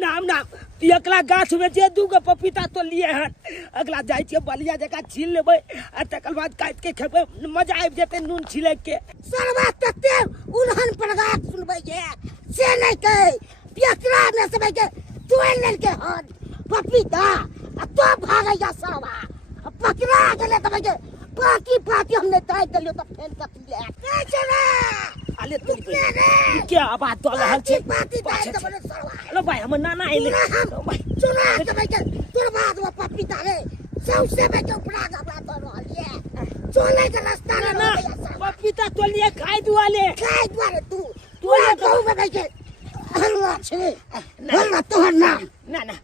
नाम नाम एकला गाछ में जे दूगो पपीता तो लिए हन अगला जाय छे बलिया जका छील लेबै आ तकर बाद काट के खेबै मजा आबि जेतै नून छिलै के सरवा तते उन्हन प्रगात सुनबै के से नै कह पियकरा में सबे के तोड़ लेल के हन पपीता आ तो भागैया सरवा पकड़ा गेले तबे के पाती हमने तय देलियो त फेल कत ले के चला अले तू क्या बात तो रहल छे पाती तय देबे सरवा लो भाई हमर नाना आइले भाई चला तबे के तोर बाद वो पपीता रे सबसे बे के उपरा गबा तो रहल ये चले के रास्ता ना पपीता तो लिए खाइ दुआले तू कहू में भाई के हलवा छे हलवा तोहर नाम ना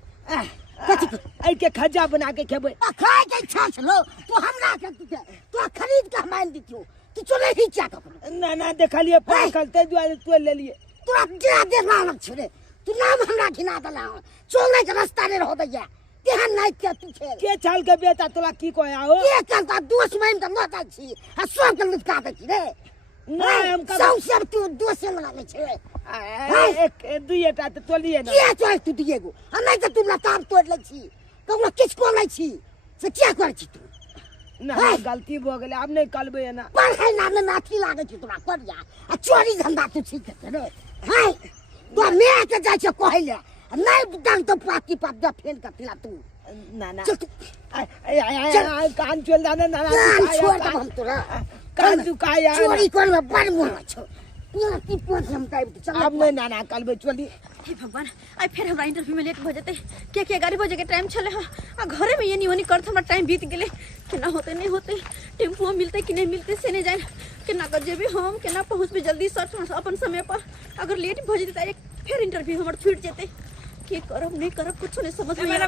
कथि आई के खजा बना के खेबै खाए के इच्छा छलो तू हमरा के तू खरीद के मान दितियो तू चले ही क्या कर ना देखलिए पाकल ते दुआले तोड़ लेलिए तोरा क्या देखना लग छे तू नाम हमरा घिना दला चले के रास्ता ने रह दैया केहन नहीं के तू छे के चाल के बेटा तोरा की कहया हो के करता दोस्त में त नता छी आ सब के लुटका दे छी रे नहीं हम सब तू दोस्त में लगे छे एक दुईटा तो तोलिए ना क्या चाहे तू दिएगो आ नहीं त तू लताम तोड़ ले छी कबो किछ को नहीं छी से क्या कर छी तू ना गलती भ गेलै अब नहीं करबै ना पढ़ाई नाम में माथी लागे छी तोरा कर जा आ चोरी धंधा तू छी के रे हाय तो मैं के जाय छ कहले नहीं दंग तो पाती पाप द फेल का पिला तू ना चल कान चल जाने ना छोड़ दे हम तोरा कान तू काया चोरी कर में बड़ मोह छ पाती पोत हम काई चल अब नहीं ना करबै चली हे भगवान आई फिर हमरा इंटरव्यू में लेट हो जाते के 11 बजे के टाइम छले हां आ घरे में ये नहीं होनी करत हमरा टाइम बीत गेले केना होते नहीं होते टेम्पो मिलते कि नहीं मिलते से नहीं जाए केना कर जेबे हम केना पहुंचबे जल्दी सर अपन समय पर अगर लेट हो जेते एक फिर इंटरव्यू हमर छूट जेते के करब नहीं करब कुछ नहीं समझ में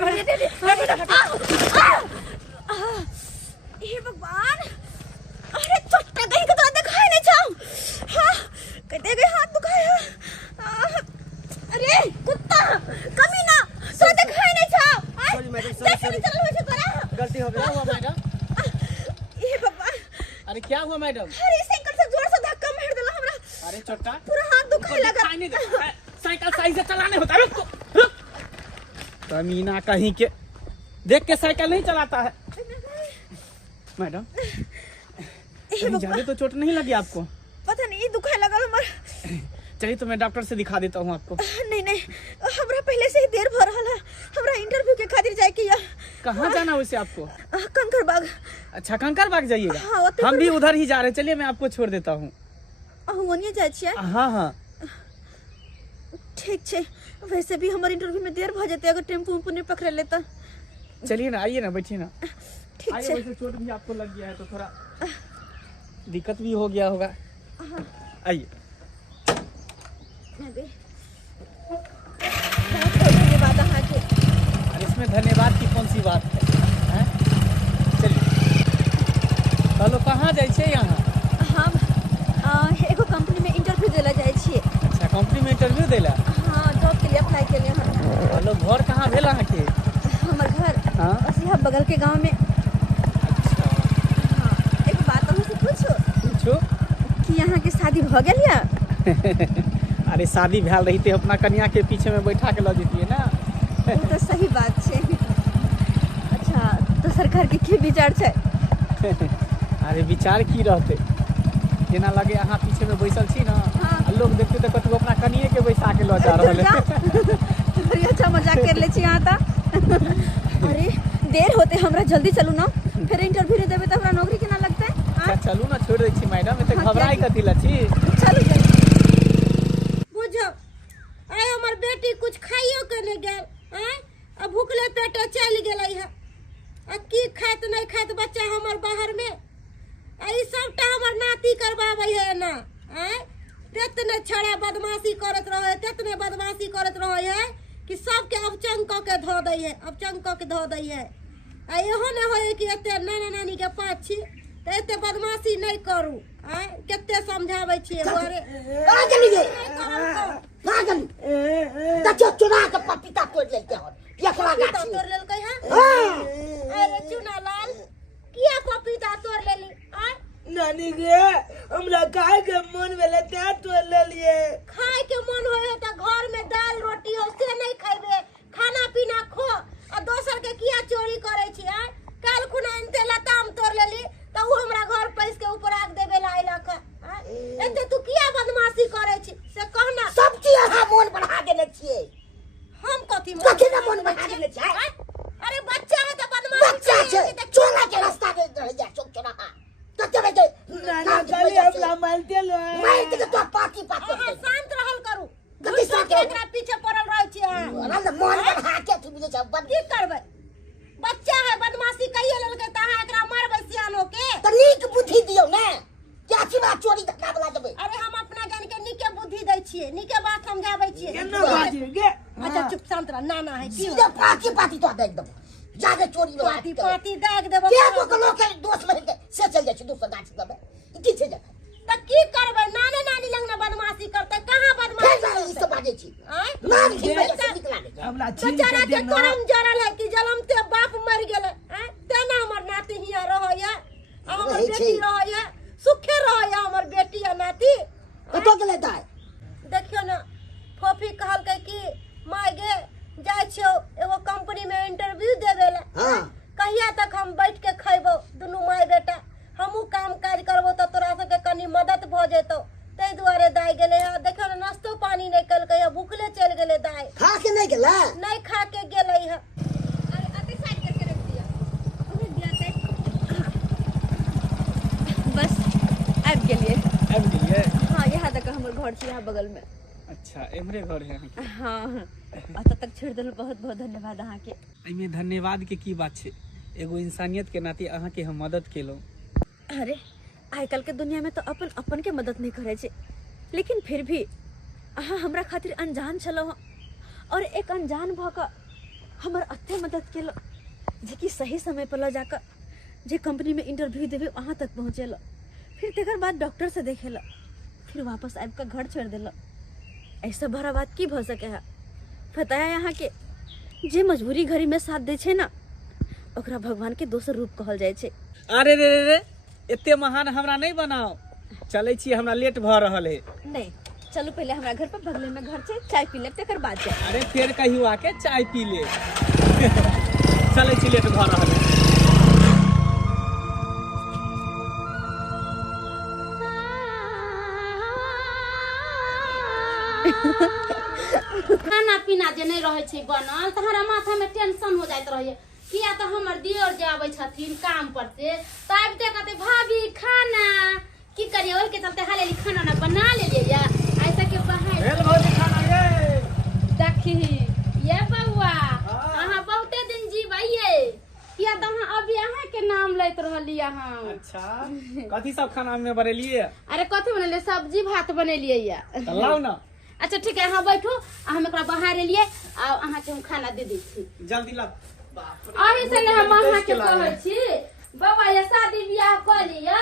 हे भगवान अरे चट्टा कहीं का तो दिखाई नहीं छाऊ हां कहते गए हाथ दुखाया अरे कुत्ता कमीना तो दिखाई नहीं छाओ सॉरी मैडम सॉरी चल हो छ तोरा गलती हो गया हुआ मैडम ये भगवान अरे क्या हुआ मैडम अरे साइकिल से जोर से धक्का मार देला हमरा अरे छोटा पूरा हाथ दुखाई लगा साइकिल सही से चलाने होता है रुक कमीना कहीं के देख के साइकिल नहीं चलाता है मैडम कहीं ज्यादा तो चोट नहीं लगी आपको पता नहीं दुखाई लगा हमर चलिए तो मैं डॉक्टर से दिखा देता हूँ आपको नहीं हमरा पहले से ही देर भ रहल है हमरा इंटरव्यू के खातिर जाए के या कहाँ जाना वैसे आपको कंकर बाग अच्छा कंकर बाग जाइएगा हाँ, हम भी उधर ही जा रहे हैं चलिए मैं आपको छोड़ देता हूँ ओनिए जाए छिए हाँ ठीक छे वैसे भी हमारे इंटरव्यू में देर भ जाते अगर टेम्पो नहीं पकड़ लेता चलिए ना आइए ना बैठिए ना ठीक आइए छे वैसे चोट भी आपको लग गया है तो थोड़ा दिक्कत भी हो गया होगा आइए धन्यवाद के और इसमें धन्यवाद की कौन सी बात है चलिए चलो कहाँ जाए छे यहाँ हम एगो कंपनी में इंटरव्यू देला जाए छिए अच्छा कंपनी में इंटरव्यू देला हाँ जॉब के लिए अप्लाई के लिए हम हेलो घर कहाँ भेला है के हमर घर हाँ बस यहाँ बगल के गांव में अच्छा हाँ एक बात हमसे पूछो पूछो कि यहाँ की शादी भ गेल या अरे शादी भेल रही थे अपना कन्या के पीछे में बैठा के ला देती ना वो तो सही बात छे अच्छा तो सरकार के विचार छे अरे विचार की रहते जेना लगे अहाँ पीछे में बैसल छी ना हाँ। लोग देखते तो कतु अपना कनिए के बैठा के ला जा रहल है बड़ी अच्छा मजाक कर ले छी यहाँ ता अरे देर होते हमरा जल्दी चलू ना फिर इंटरव्यू नहीं देबे तो हमरा नौकरी केना लगते अच्छा चलू ना छोड़ दै छी मैडम एते हाँ, घबराई क्या- कथी ला छी चलो जल्दी बुझो आय हमर बेटी कुछ खाइयो के नहीं गेल हैं अब भूखले पेटे चल गेलै है आ की खात नहीं खात बच्चा हमर बाहर में आ ई सबटा हमर नाती करबाबै है ना हैं तेतने छड़ा बदमाशी करत रहे तेतने बदमाशी करत रहे है कि सबके अबचंग क के धो दै है अबचंग क के धो दै है आ एहो न होय कि एते नाना नानी के पास छी त एते बदमाशी नहीं करू हैं केते समझाबै छी घरे कहां गेलिए कहां गेली त चुना के पपीता तोड़ लेलके हो एकरा गाछी तोड़ लेलकै है अरे चुना लाल किया पपीता तोड़ लेली आ नानी गे हमरा खाए के मन भेले ते तो ले लिए खाए के मन होय त घर में दाल रोटी हो से नहीं खाइबे कथी कथी ना मन में आगे ले जाए। अरे बच्चा है तो बदमाश बच्चा छे चोरा के रास्ता में रह जा चोरा कते बजे ना गली हमला मारते लो मारते के तो पाती शांत रहल करू कथी सा के एकरा पीछे पड़ल रहै छी अरे मन में हाके तू बुझे छ की करबै बच्चा है बदमाशी कइए लेलकै त अहाँ एकरा मारबै सियानो के त नीक बुद्धि दियौ ना क्या छी बात चोरी धक्का वाला देबै। अरे हम अपना जान के नीके बुद्धि दै छियै नीके बात समझाबै छियै केना बाजी गे अच्छा चुप शांत रह नाना है की सीधे पाती तो देख दबो जाके चोरी में पाती पाती दाग देबो के को लोग के दोस्त में से चल जाय छी दूसरा गाछ दबे की छे जा त की करबै नाना नानी लंग ना बदमाशी करतै कहां बदमाशी ई सब बाजे छी आय नाम की वजह से निकला दे हमरा बेचारा के करम जरल है कि जलमते बाप मर गेलै हैं तेना हमर नाती हिया रहैया हमर बेटी रहैया सुखे रहैया हमर बेटी आ नाती कतो गेलै दाय देखियो ना फोफी कहलकै कि माय गे जाय छियो एगो कंपनी में इंटरव्यू देबे ला हां कहिया तक हम बैठ के खैबो दुनू माय बेटा हमहू काम काज करबो त तोरा सबके कनी मदद भ जेतौ तै दुआरे दाय गेलै है देखियो ना नाश्तो पानी नहीं कलकै है भूखले चल गेलै दाय खा के नहीं गेला नहीं खा के गेलै है अरे आते साइड करके रख दिया उन्हें दिया बस आबि गेलिए हाँ यहाँ तक हमर घर छै यहाँ बगल में। अच्छा एमरे घर है हाँ अत तक छोड़ दिल बहुत बहुत धन्यवाद अहाँ के। एमे धन्यवाद के की बात छे एगो इंसानियत के नाते अहाँ के हम मदद केलौ। अरे आजकल के दुनिया में तो अपन अपन के मदद नहीं करे छे लेकिन फिर भी अहाँ हमरा खातिर अनजान छलो और एक अनजान भ क हमर अत्ते मदद केलो जे कि सही समय पर ल जाकर जे कंपनी में इंटरव्यू देवे वहां तक पहुँचेलो फिर तेकर बाद डॉक्टर से देखेला फिर वापस आब कर घर छोड़ देला। ऐसा भरा बात की भ सके है पता है यहाँ के जे मजबूरी घड़ी में साथ दे छे ना ओकरा भगवान के दोसर रूप कहल जाय छे। अरे रे रे एते महान हमरा नहीं बनाओ चले छी हमरा लेट भ रहल है। नहीं चलो पहले हमारा घर पर बगल में घर से चाय पी ले तेकर बाद जाए। अरे फिर कहियो आके चाय पी ले चले छी लेट भ रहल है। खाना पीना जे नहीं रहे छै बनल तहरा माथा में टेंशन हो जाइत रहे किया तो हमर दियोर जे आबै छथिन काम पर से त आबिते कहते भाभी खाना की करिए ओहि के चलते हाले खाना ना बना ले या ऐसा के बाहर भेल भौजी खाना ये देखी ये बउआ अहाँ बहुते दिन जीवइए किया तो अहाँ अभी अहाँ के नाम लैत रहली अहाँ। अच्छा कथी सब खाना में बनेलिए? अरे कथी बनेलिए सब्जी भात बनेलिए या लाओ ना। अच्छा ठीक है अहाँ बैठो हम एकरा बाहर एलिए आ अहाँ के हम खाना दे दै छी जल्दी ला। अभी से हम अहाँ के कहै छी बाबा ये शादी बियाह कर लिया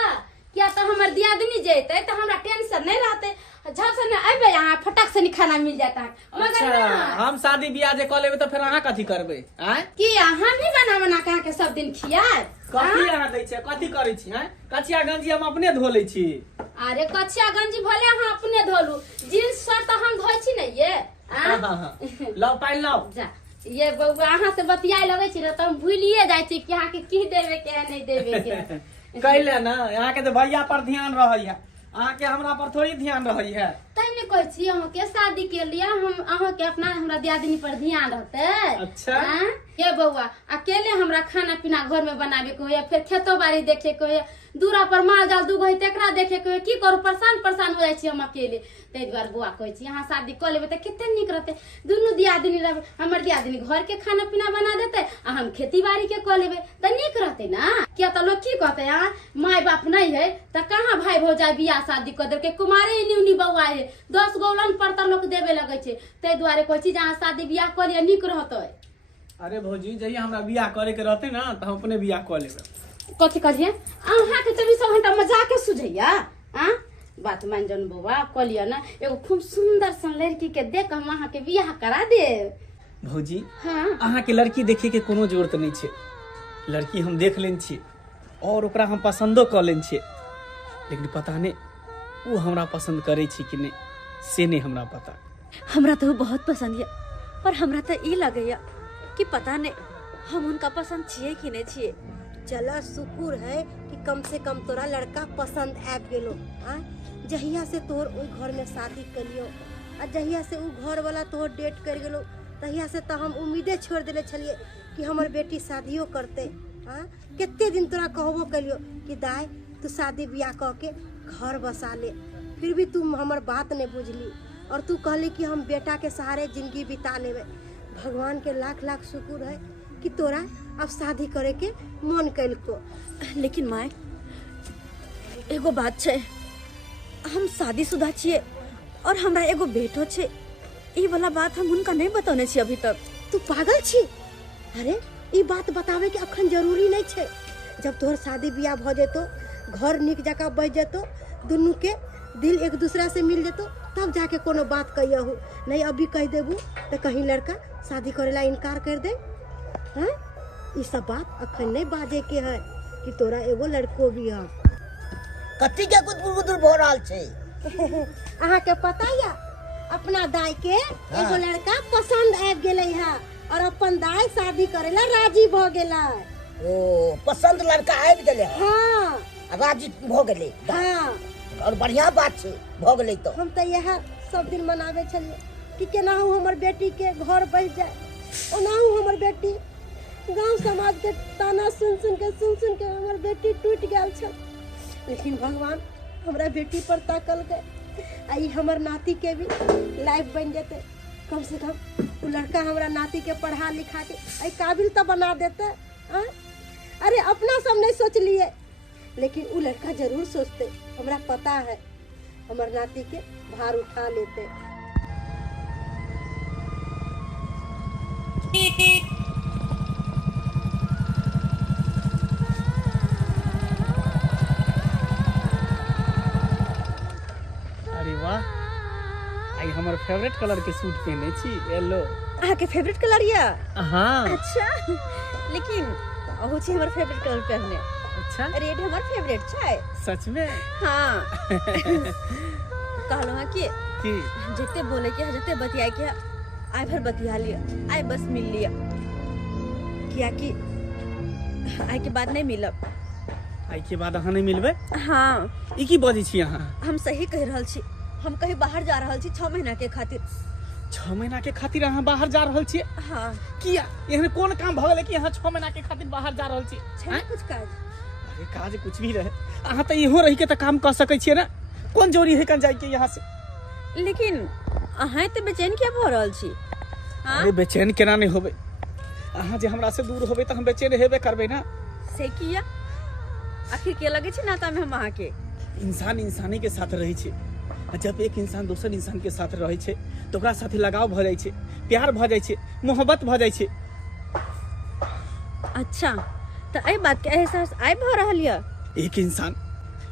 क्या तो हमर दियादनी जेते तो हमरा टेंशन नहीं रहते झट से अबे यहाँ फटक से खाना मिल जाता है मगर अच्छा ना हम शादी बियाह जे क लेबे तो फिर अहाँ कथी करबे हैं? कि हम ही बना बना के अहाँ के सब दिन खियाए कथी अहाँ दै छै कथी करै छी हैं? कचिया गंजी हम अपने धो लै छी। अरे कचिया गंजी भले अहाँ अपने धोलू जींस शर्ट तो हम धोइ छी नहीं ये हां लाओ पाइ लाओ जा ये बउआ अहाँ से बतियाए लगे छी ना तो हम भूलिए जाय छी कि अहाँ के की देवे के है नहीं देवे के कैले ना यहाँ के तो भैया पर ध्यान रहैया अहाँ के हमरा पर थोड़ी ध्यान रहै है। तैने कहै छी अहाँ के शादी के लिए हम अहाँ के अपना हमरा दियादनी पर ध्यान रहते। अच्छा ये बउआ अकेले हमरा खाना पीना घर में बनावे के होय फिर खेतो बाड़ी देखे के होय दूरा पर माल जाल दूगो है तेकरा देखे के होय की करू परेशान हो जाय छी हम अकेले तै द्वार बुआ कहै छी यहाँ शादी कर लेबे त कते निक रहते दुनू दियादनी रहबे हमर दियादनी घर के खाना पीना बना देते आ हम खेती बाड़ी के कर लेबे त निक रहते ना। क्या तो लोग की कहते यहाँ माय बाप नहीं है त कहाँ भाई भौजाई बियाह शादी कर दे के कुमारे इनी बउआ है 10 गौलन पर त लोग देवे लगे छे तै द्वारे कहै छी जहाँ शादी बियाह कर लिया निक रहते। अरे भौजी जहिया हमरा बियाह करे के रहते ना त हम अपने बियाह कर लेबे। कथी कहिए अहाँ के 24 घंटा मजाक सुझैया आ बात मान जन बउआ कलिया ना एगो खूब सुंदर सन लड़की के देख हम अहाँ के बियाह करा दे। भौजी हाँ अहाँ के लड़की देखे के कोनो जरूरत नहीं छे लड़की हम देख लेन छी और ओकरा हम पसंदो कर लेन छी लेकिन पता नहीं वो हमरा पसंद करे छी कि नहीं से नहीं हमरा पता। हमरा तो बहुत पसंद है पर हमरा तो ई लगैया कि पता नहीं हम उनका पसंद छिए कि नहीं छिए। चला शुक्र है कि कम से कम तोरा लड़का पसंद आब गेलो आ जहिया से तोर ओइ घर में शादी कलियो आ जहिया से उ घर वाला तोर डेट कर गेलो तहिया से तो हम उम्मीदे छोड़ दिले छलिए कि हमर बेटी शादियो करते। हाँ, कितने दिन तोरा कहबो कलियो कि दाई तू शादी ब्याह कह के घर बसा ले, फिर भी तुम हमर बात नहीं बुझली और तू कहली कि हम बेटा के सहारे जिंदगी बिता लेवे। भगवान के लाख लाख शुक्र है कि तोरा अब शादी करे के मन कैल को। लेकिन माय एगो बात छे, हम शादीशुदा छिए और हमरा एगो बेटो छे। ई वाला बात हम उनका नहीं बतौने छी अभी तक। तू पागल छी? अरे ई बात बतावे के अखन जरूरी नहीं छे। जब तोहर शादी ब्याह भ जेतो, घर निक जगह बच जेतो, दुनू के दिल एक दूसरा से मिल जेतो, तब जाके कोनो बात कहियहु। नहीं अभी कह देबू तो कहीं लड़का शादी करेला इनकार कर दे। हाँ, ई सब बात अखन नहीं बाजे के है कि तोरा एगो लड़को भी है। कथी के गुदगुद गुदगुद भ रहल छे? अहाँ के पता या अपना दाई के एगो लड़का पसंद आबि गेलै है और अपन दाई शादी करेला राजी भ गेला। ओ पसंद लड़का आबि गेले। हाँ राजी भ गेले। हाँ, और बढ़िया बात छे भ गेले। तो हम तो यह सब दिन मनावे छलिए कि केनाहू हमर बेटी के घर बच जाए, ओनाहू हमर बेटी गांव समाज के ताना सुन सुन के हमर बेटी टूट गेल छल। लेकिन भगवान हमरा बेटी पर ताकल गए। आई हमर नाती के भी लाइफ बन जेते। कम से कम वो लड़का हमरा नाती के पढ़ा लिखा के आई काबिल तो बना देते। अरे अपना सब नहीं सोच लिए, लेकिन वो लड़का जरूर सोचते। हमरा पता है हमर नाती के भार उठा लेते। अरे वाह, आई हमर फेवरेट कलर के सूट पहने छी, येलो। अहाँ के फेवरेट कलर या? हाँ। अच्छा, लेकिन अहू छी हमर फेवरेट कलर पहनने। अच्छा, रेड हमर फेवरेट छै। सच में? हाँ। कहलो कि जते बोले के जते बतियाए के आइ भर बतिया लिया, आइ बस मिल लिया, किया कि आइ के बाद नहीं मिलब। आई के बाद अहाँ नहीं मिलबे? हाँ। ई की बजै छी अहाँ? हम सही कह रहल छी। हम कहीं बाहर जा रहल छी 6 महीना के खातिर। 6 महीना के खातिर अहाँ बाहर जा रहल छी? हाँ। किया एहन कोन काम भ गेलै कि अहाँ 6 महीना के खातिर बाहर जा रहल छी? छै कुछ काज? अरे काज कुछ भी रहे, अहाँ तो इहो रही के तो काम कर सकै छियै ना। कोन जोरी है कन जाय के यहाँ से? लेकिन अहाँ तो बेचैन किया भ रहल छी? अरे बेचैन केना नहीं होबे? अहाँ जे हमरा से दूर होबे तो हम बेचैन हेबे करबे ना। से किया? आखिर के लगे छै नाता में हम अहाँ के? इंसान इंसानी के साथ रहे छे। जब एक इंसान दूसर इंसान के साथ रहे छे तो ओकरा साथे लगाव भ जाय छे, प्यार भ जाय छे, मोहब्बत भ जाय छे। अच्छा, तो ए बात के एहसास आइ भ रहल या? एक इंसान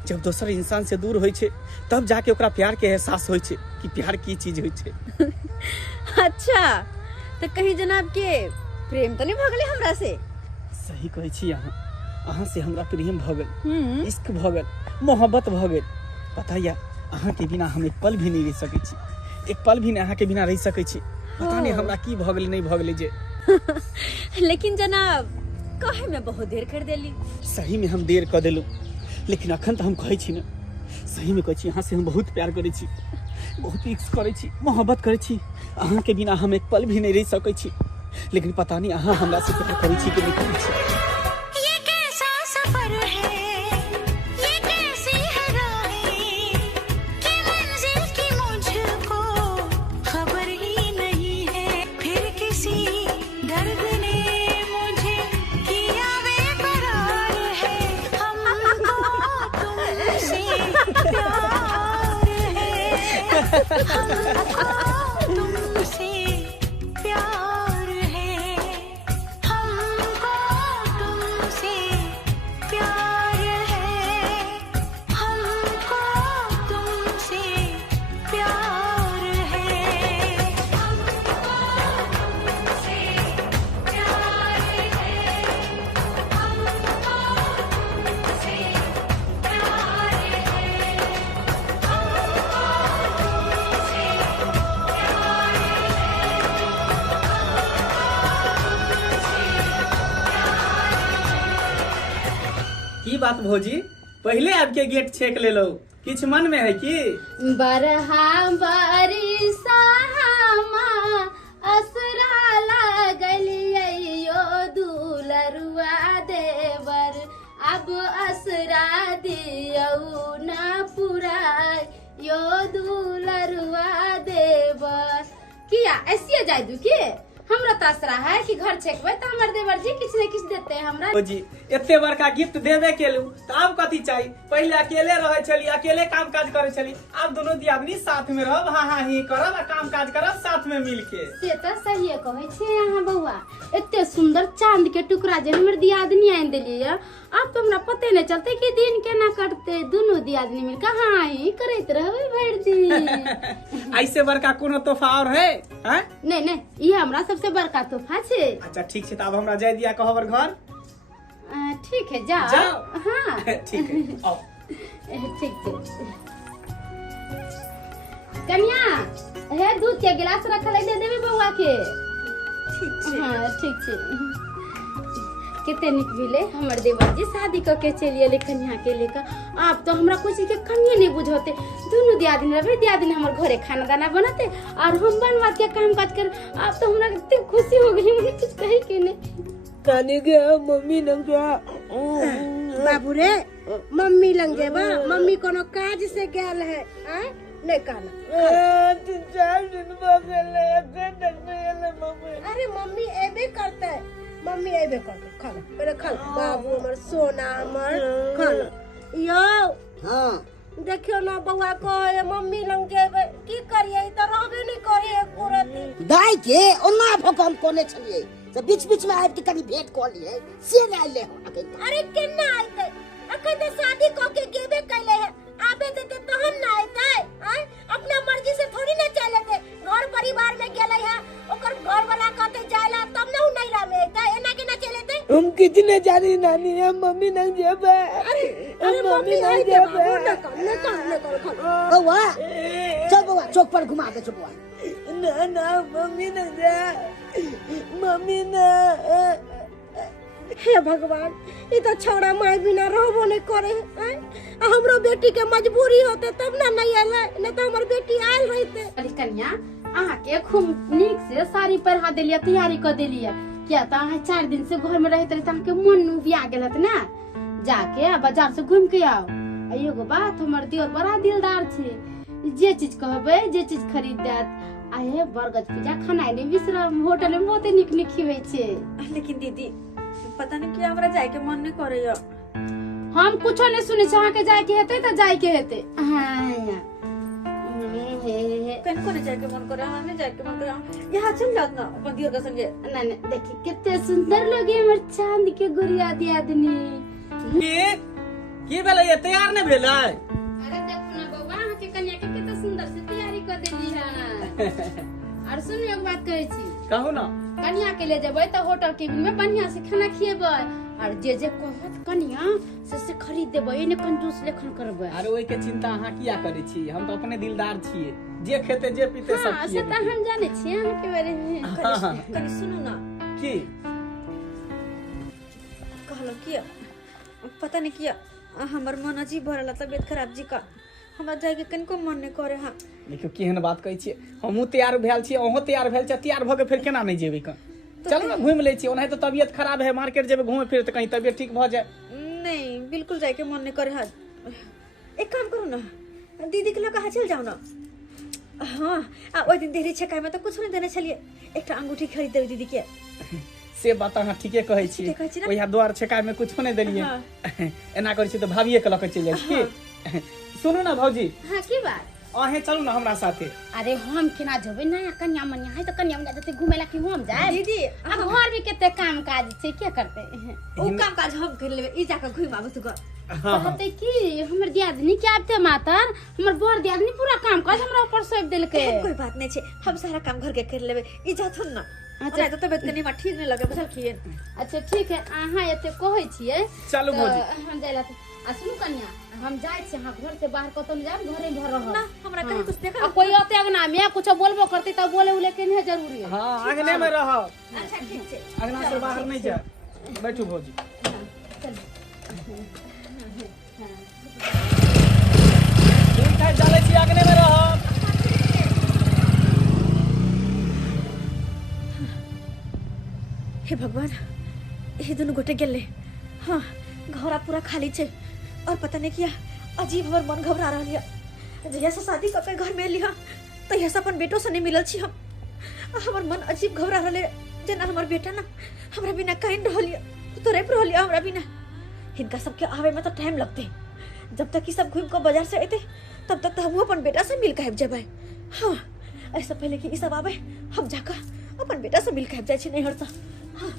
जब दूसर इंसान से दूर होय छे तब जाके ओकरा प्यार के एहसास होय छे कि प्यार की चीज होय छे। अच्छा, तो कहीं जनाब के प्रेम तो नहीं भ गेलै हमरा से? सही कहै छी अहाँ से हमरा प्रेम भ गेल, इश्क भ गेल, मोहब्बत भ गेल। पता या अहाँ के बिना हम एक पल भी नहीं रह सकै छी, एक पल भी नहीं अहाँ के बिना रह सकै छी। पता नहीं हमरा की भ गेल नहीं भ गेलै जे। लेकिन जनाब कहे में बहुत देर कर देली। सही में हम देर कर देलू, लेकिन अखन तो हम कहै छी ना, सही में कहै छी अहाँ से हम बहुत प्यार करै छी, बहुत इश्क करै छी, मोहब्बत करै छी। अहाँ के बिना हम एक पल भी नहीं रह सकै छी। लेकिन पता नहीं अहाँ हमरा से प्यार करै छी कि नहीं करै छी। तुमसे प्यार है, हमको तुमसे प्यार है, हमको तुमसे प्यार है, हमको तुमसे प्यार है, हमको तुमसे प्यार है। की बात भौजी, पहले आपके गेट छेक ले लो, किछ मन में है की? बरहा बरिसा असरा कहियो दुलरुआ देवर किया ऐसी जाय दू के हमरा तासरा है कि घर छेकबे त हमर देवर जी किछ ने किछ देते हमरा ओ जी एते बड़का गिफ्ट देबे केलू त आब कथि चाहिए? पहले अकेले रहे छली, अकेले काम काज करे छली, अब दोनों दियादनी साथ में रहब, हाँ हाँ ही करब आ काम काज करब साथ में मिलके। से त सही कहै छै अहाँ बौआ। एते सुंदर चांद के टुकड़ा जे हमर दियादनी आइन देलिए अब तो हमरा पते नहीं चलते कि दिन केना कटते। दोनों दियादनी मिल के हाँ ही करैत रहबै भरि दिन। ऐसे बड़का कोनो तोहफा और है? हैं? नहीं नहीं ये हमरा सबसे बड़का तोहफा छै। अच्छा ठीक है, अब हमरा जाय दिया कहबर घर। ठीक है जाओ। जाओ। हाँ ठीक है आओ। ठीक छै। कन्या हे दूध के गिलास रखल है, दे देबे बौआ के। ठीक छै। हाँ ठीक छै। कितने निक भेले हमर देवर जी शादी करके चलिए ले कन्या के लेकर। आप तो हमरा कुछ के कमिए नहीं बुझोते। दोनों दियादनी रहे, दियादनी हमर घरे खाना दाना बनाते और हम बनवा के काम काज कर। आप तो हमरा कितनी खुशी हो गई, मुझे कुछ कहे के नहीं। काने गया मम्मी नंग गया बाबू रे मम्मी लंग जेबा, मम्मी कोनो काज से गेल है आ नहीं काना। 3-4 दिन बाद मम्मी। अरे मम्मी एबे करते, मम्मी एबे करते। खाना पहले खा बाबू हमर सोना हमर खाना। यो हाँ देखियो ना बउआ कहे मम्मी लंग जेबे की करिए त रहबे नहीं करे पूरा दिन। दाई के ओना भकम कोने छलिए से बीच बीच में आब के कनी भेंट क लिए से ना ले हो। अरे केना आइते अखन त शादी क के गेबे कैले है, आबे देते तहन ना आइते। अपना मर्जी से थोड़ी ना चलेते। घर परिवार में गेले है ओकर घर वाला कहते जायला तब ना उ नैरा में आइते, एना केना चलेते। हम कितने जानी नानी है मम्मी नंग जेबे। अरे मम्मी आइते बाबू न कर बउआ चल बउआ चौक पर घुमा दे बउआ। ना ना मम्मी नंग जा, मम्मी ना। हे भगवान ई तो छोड़ा माय बिना रहबो नहीं करे है। हमरो बेटी के मजबूरी होते तब ना नहीं आले, नहीं तो हमर बेटी आयल रहते। अरे कन्या अहाँ के खूब नीक से साड़ी पहिरा देलिए, तैयारी कर देलिए। क्या तो अहाँ 4 दिन से घर में रहते रहे, अहाँ के मन उबिया गेल हत ना। जाके बाजार से घूम के आओ। एगो बात हमर दियोर बड़ा दिलदार छे, जे चीज कहबे जे चीज खरीद देत। आए बरगद पूजा खाना नहीं बिसरम, होटल में बहुते निक निक खिबै छे। लेकिन दीदी पता नहीं कि हमरा जाए के मन नहीं करे। हम कुछो नहीं सुने छ, अहाँ के जाए के हेते त जाए के हेते। हां कन को नहीं जाए के मन करे, हमरा नहीं जाए के मन करे। यहाँ चल जात ना अपन दियोर के संगे। नहीं देखी कितने सुंदर लगे हमर चांद के गुड़िया दियादनी। की भेलै? ये तैयार नहीं भेलै? अरे देखो ना बउआ अहाँ के कन्या के कितना सुंदर से तैयारी कर देली है। और सुन एक बात कहै छी, कहू ना। कन्या के ले जेबै त होटल केबिन में बढ़िया से खाना खिएबै और जे जे कहत कन्या से खरीद देबै, एने कंजूस लेखन करबै। अरे ओई के चिंता अहाँ किया करे छी? हम तो अपने दिलदार छिए, जे खेते जे पीते सब हां खिए। से त हम जाने छी अहाँ के बारे में। कनी सुनो ना की कहलो किया पता नहीं किया हमर मन अजीब भरला, तबियत खराब जी का। हमरा जाए के कनको मन नहीं करे। हां देखियो केहन बात कहै छी, हमहू तैयार भेल छी, अहूँ तैयार भेल छी, तैयार भ के फिर केना नहीं जेबै क? चल ना घूम ले छी। ओना तो तबियत खराब है, मार्केट जेबै घूमे फिरे त कहीं तबियत ठीक भ जाए। नहीं बिल्कुल जाए के मन नहीं करे। हां एक काम करो ना, दीदी के लगा चल जाओ ना। हाँ ओइ दिन देरी छकाय में तो कुछ नहीं देने छलिए, एक अंगूठी खरीद देबै दीदी के। से बात अहाँ ठीके कहै छी। ओहिया द्वार छकाय में कुछ नहीं देलिए। एना करै छी त भाभिए के लके चल जाय छी। सुनू ना भौजी। हां की बात? अहे चलू ना हमरा साथे। अरे हम केना जेबै? नया कन्या मनिया है त कन्या मनिया जते घुमेला कि हम जाए? दीदी अब घर में केते काम काज छै, के करते? ओ काम काज हम कर लेबै, ई जाके घुम आबे तू। कहते कि हमर दियादनी के आबते मातर हमर बड़ दियादनी पूरा काम काज हमरा ऊपर सौंप देलकै। कोई बात नहीं छे, हम सारा काम घर के कर लेबै, ई जाथुन ना। अच्छा तो तबियत कनी मा ठीक नहीं लगे, बुझल खिए। अच्छा ठीक है, अहाँ एते कहै छियै चलू भौजी। हम जाइला। आ सुनू कन्या हम जाय छी, अहाँ घर से बाहर कतौ नहीं जाब, घरे भर रह ना हमरा कहीं कुछ देखा। कोई ओते अंगना में कुछ बोलबो करते त बोले उले के नहीं जरूरी है। हां आंगने में रह। अच्छा ठीक छे, अंगना से बाहर नहीं जा। बैठू भौजी। चल ठीक है, चले छी आंगने में रह। हे भगवान ये दोनों गोटे गेले। हाँ घर पूरा खाली छे और पता नहीं किया अजीब हमर मन घबरा रहा है। जहिया से शादी करके घर में लिया तहिया से अपन बेटो से नहीं मिलल छी हम। हमर मन अजीब घबरा रहले जेना हमर बेटा ना हमरा बिना काइन रहलिए तो रे रहलिए हमरा बिना। इनका सबके आवे में तो टाइम लगते, जब तक ये सब घूम कर बाजार से आते तब तक तो हम अपन बेटा से मिल के आबि जेबै। हाँ ऐसा पहले कि ई सब आवे हम जाकर अपन बेटा से मिल के आबि जाइ छी नैहर से। हाँ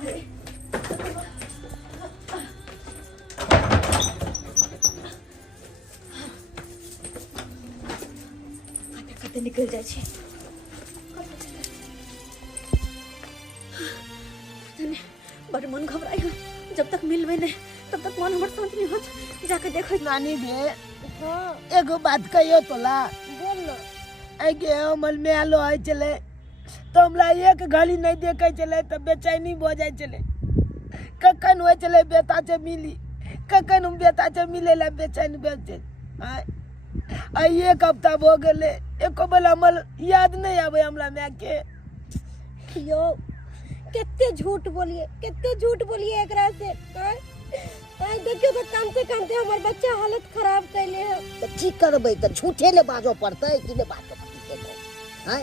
अरे कते निकल जाइ छी। बड़ मन घबराई है, जब तक मिलबे नहीं तब तक मन हमर शांत नहीं होत। जाके देखो नानी गे हाँ एगो बात कहियो तोला। बोल ना। आगे हमर में आलो आय चले तो हमरा एक घड़ी नहीं देखे चले तो बेचैनी हो जाए चले। कखन हो चले बेटा से मिली, कखन हम बेटा से मिले ला बेचैन बेचे। आई एक हफ्ता हो गए एको बेर हमर याद नहीं आवे हमरा में के। यो कितने झूठ बोलिए एकरा से। आई देखियो तो कामते हमर बच्चा हालत खराब कैले है। तो ठीक करबै तो झूठे ले बाजो पड़तै कि ले बाजो पड़तै हैं।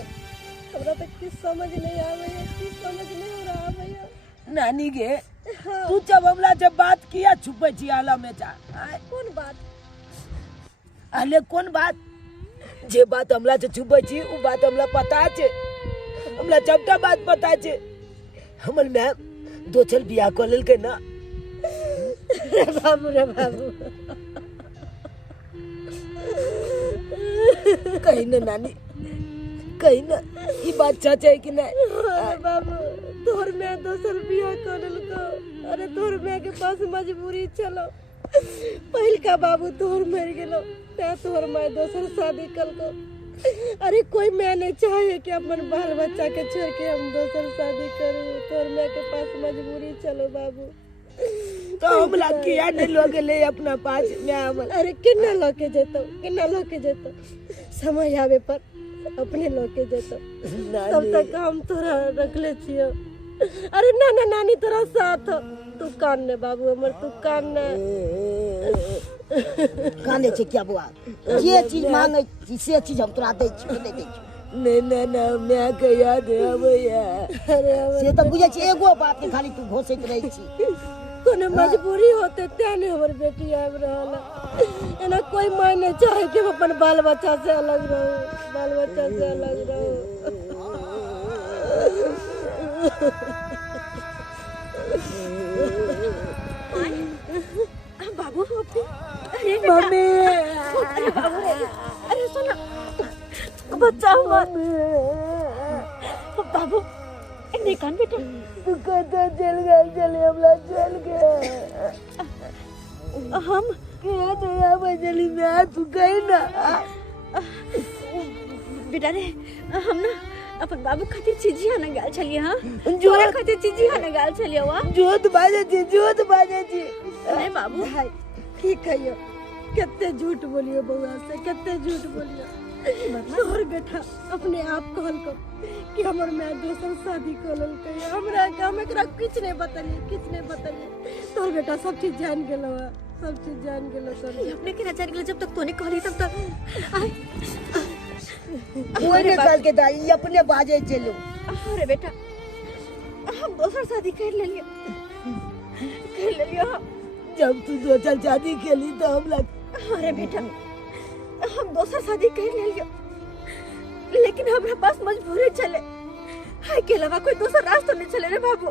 हमरा तो कुछ समझ नहीं आवे है, कुछ समझ नहीं हो रहा है। नानी गे हाँ। तू जब हमला जब बात किया छुपे छी आला में जा। कौन बात? अले कौन बात? जे बात हमला से छुपे छी उ बात हमला पता छे। हमला सबटा बात पता छे। हमर मैम दोचल बियाह कर लेल के ना। रे बाबू कहीं ना नानी कहीं ना ई बात सच है कि नहीं? अरे बाबू तोहर में दोसर बियाह कर लेलको। अरे तोहर में के पास मजबूरी चलो। पहिल का बाबू तोहर मर गेलो ते तोहर माय दोसर शादी करको। अरे कोई मैं नहीं चाहे कि अपन बाल बच्चा के छोड़ के हम दोसर शादी करूं। तोहर में के पास मजबूरी चलो बाबू। तो हमला किया नहीं लोगे ले अपना पास में हमल। अरे किन्ना लोके जेतो समय आवे पर अपने लोके जेतो। तब तक हम तोरा रखले छियो। अरे ना नानी तोरा साथ हो। तू कान ने बाबू हमर, तू कान ने। काने छे क्या बुआ? जे चीज मांगे छी से चीज हम तोरा दै छी, दे दै छी। नहीं ना मैं के याद आवेया। अरे से तो बुझे छी एगो बात के खाली तू घोषित रही छी। कोनो मजबूरी होते तेने हमर बेटी आब रहल। एना कोई माय नहीं चाहे कि हम अपन बाल बच्चा से अलग रहूं, बाल बच्चा से अलग रहूं। बाबू अरे मम्मी अरे बाबू अरे सुनो बच्चा मत बाबू इन्हें कान बेटा तू कतो चल गया चले हमला चल गया। हम क्या तो यहाँ पे चली मैं तू कहीं ना। बेटा रे हम ना अपन बाबू खातिर चीजी आने गाल छलिए। हाँ जो तोरा खातिर चीजी आने गाल छलिए। वा जोत बाजे थी नहीं बाबू भाई की कहियो कितने झूठ बोलियो बउआ से, कितने झूठ बोलियो। तोहर बेटा अपने आप कहल को कि हमर मैं दोसर शादी कर ललकै। हमरा के हम एकरा कुछ नहीं बतलिए। तोहर बेटा सब चीज जान गेलो है, सब चीज जान गेलो। तोहर अपने के नजर गेलो जब तक तूने कहली तब तक कोई ने कल के दाई अपने बाजे चलो। अरे बेटा हम दोसर शादी कर लेलियो जब तू दोसर शादी खेली तो हम लग। अरे बेटा हम दोसर शादी कर लेलियो लेकिन हमरा पास मजबूरी चले। हाय के अलावा कोई दूसरा रास्ता नहीं चले रे बाबू।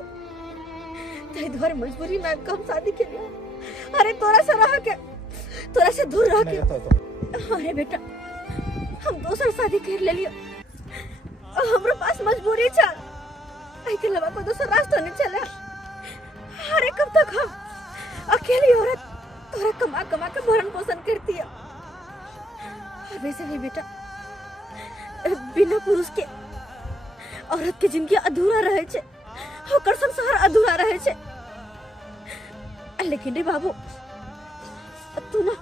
तेरे द्वार मजबूरी में कम शादी के लिए। अरे तोरा से रह के, तोरा से दूर रह के। अरे बेटा हम दूसरा शादी कर ले लियो। हमरा पास मजबूरी चल। हाय के अलावा कोई दूसरा रास्ता नहीं चले। अरे कब तक हम अकेली औरत तोरा कमा कमा के भरण पोषण करती है। वैसे भी बेटा बिना पुरुष के औरत के जिंदगी अधूरा रहे छे, ओकर संसार अधूरा रहे छे। लेकिन रे बाबू तू ना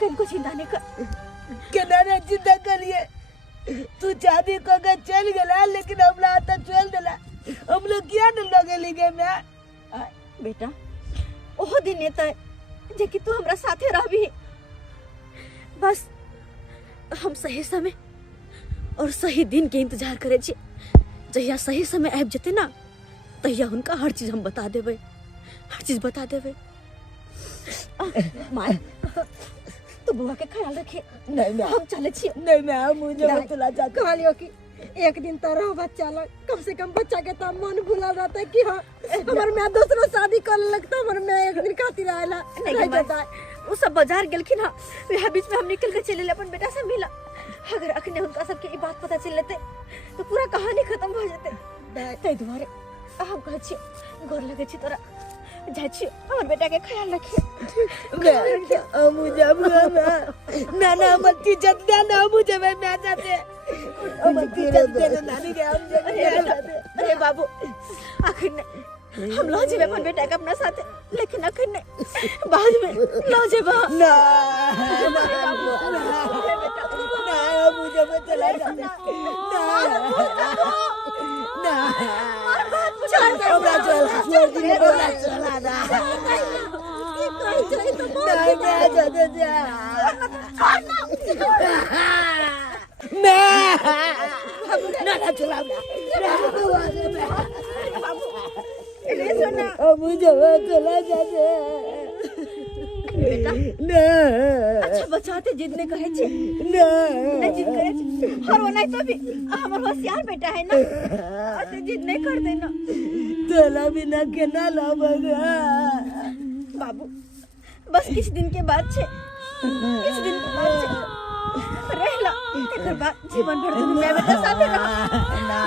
कनको चिंता नहीं कर। केना चिंता करिए? तू शादी को के चल गला लेकिन हमला आता चल देला। हम लोग क्या न लगे लिगे मैं बेटा ओहो दिन ने तय जे कि तू हमरा साथे रहबी। बस हम सही समय और सही दिन के इंतजार करे छी। जहिया सही समय आबि जेते ना तहिया उनका हर चीज हम बता देबे, हर चीज बता देबे। माय तो बुआ के ख्याल रखिए। नहीं मैं हम चले छी। नहीं मैं मुझे बतला चाहती कहलियो कि एक दिन तो रहो बच्चा लग, कम से कम बच्चा के तो मन भुला रहता है कि हाँ हमारे मैं दूसरों शादी कर लगता, हमारे मैं एक दिन खातिर आयला नहीं जाता है। वो सब बाजार गेलखिन हा, वह बीच में हम निकल के चले अपन बेटा से मिला। अगर अखने उनका सबके ई बात पता चल लेते तो पूरा कहानी खत्म हो जेते। तै दुआरे हम कहै छी गोर लगे छी तोरा, जाय छी हमर बेटा के ख्याल रखिए। मुझे ना ना मत इज्जत दे ना मुझे मैं जाते मत इज्जत दे ना नानी के हम जाते। अरे बाबू आखिर ने हम लो जेबे अपन बेटा के अपना साथे, लेकिन आखिर ने बाद में लो जेबा ना मुझे मत चला जाते ना छोड़ दी चला ना मैं जाते जा मैं ना चला मुझे चला जाते बेटा ना अच्छा बचाते जिद ने कहे छे ना नहीं जिद करे छे और वो नहीं तो भी हमर होशियार बेटा है ना, ऐसे जिद नहीं कर देना। चला बिना के ना लाबगा बाबू बस किस दिन के बाद छे, किस दिन के बाद छे रहला एकर बाद जीवन भर तुम मैं बेटा साथे रह।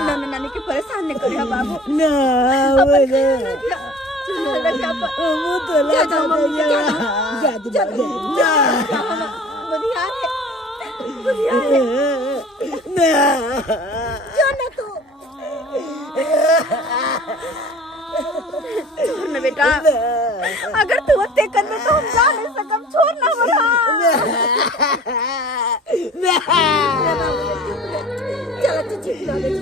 नाना नानी के परेशान नहीं करिया बाबू। ना अपन ख्याल रखिया, ख्याल रखिया अपन। वो तो ला जा मम्मी के जा जा जा बुधिया है ना जाना तू छोड़ ना बेटा, अगर तू अत्ते कर में तो हम जा नहीं सकम, छोड़ ना हमारा। चल तू चुप ना ले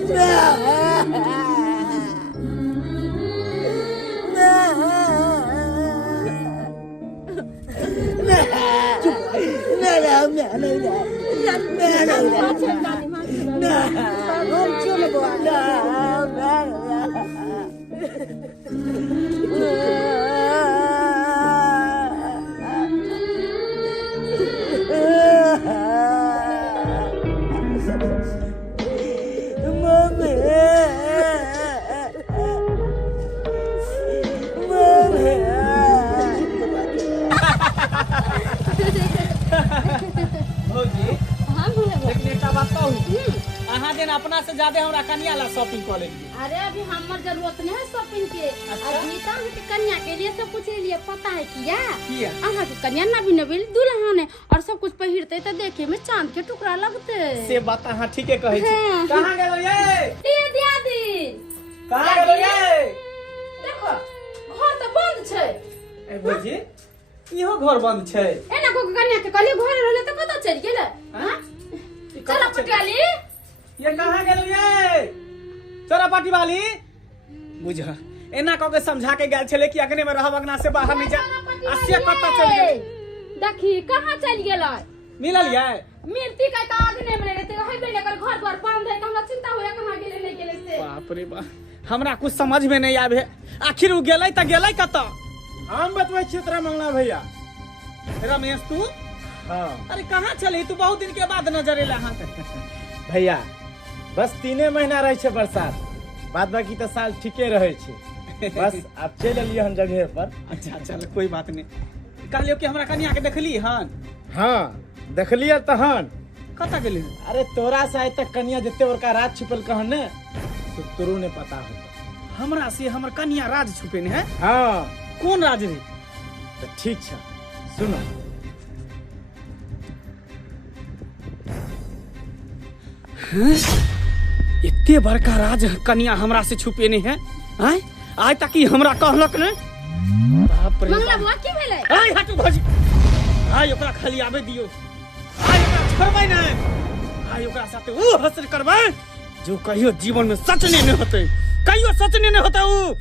अहाँ दिन अपना से ज्यादा हमरा कन्या ला शॉपिंग कर लेलिए। अरे अभी हमर जरूरत नहीं है शॉपिंग के। अभी तो हमके कन्या के लिए सब कुछ ले लिए, पता है किया अहाँ के कन्या नवी नवी दुल्हन है और सब कुछ पहिरते तो देखे में चांद के टुकड़ा लगते। से बात अहाँ ठीके कहै छी। कहां गेलो ये दियादी? कहां गेलो ये? देखो घर तो बंद छै। ए भौजी इहो घर बंद छै। एना को कन्या के कहले घर रहले तो कत चल गेले? हां चला पटियाली ये कहां गेलो ये? चोरा पाटी वाली बुझा एना कह के समझा के गेल छले कि अगने में रहब, अगना से बाहर नहीं जा। असिया कत चल गेल? देखी कहां चल गेलै? मिलल ये? मिलती का तो अगने में रहते है बेले कर घर द्वार बंद है, हमरा चिंता होया कहां गेले नहीं गेले से। बाप रे बा हमरा कुछ समझ में नहीं आवे। आखिर उ गेलै त गेलै कत? हम बतबै छी तोरा मंगला भैया। रमेश तू? हाँ अरे कहां चली तू? बहुत दिन के बाद नजर एला हां। भैया बस 3 महीना रहे छे बरसात, बाद बाकी तो साल ठीके रहे छे। बस आप चल एलिए हन जगह पर। अच्छा चल कोई बात नहीं। कहलियो कि हमरा कन्या के देखली हन? हाँ देखलिए तहन। कत गेली? अरे तोरा से आज तक कन्या जते बड़का राज छुपल कहन ने तो तोरू ने पता होता। हमरा से हमर कन्या राज छुपे ने है? हाँ कौन राज रे? तो ठीक छे सुनो। इतने बड़का राज कन्या हमरा से छुपे नहीं है? आय आज तक ही हमरा कहलक ने। बाप रे मंगला बुआ की भेलै? आय हटू भौजी, आय ओकरा खाली आवे दियो। आय ओकरा छोड़बै नै, आय ओकरा साथे ऊ हसर करबै जो कहियो जीवन में सच नहीं होते, कहियो सच नहीं होता ऊ।